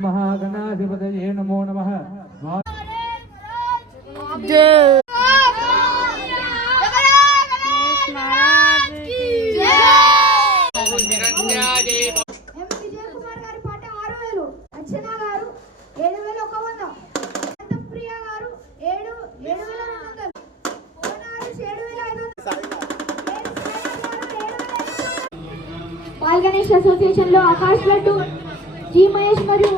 महागणाधिपतये नमो नमः। Paul Ganesh association లో Akash laddu, G Mahesh మరియు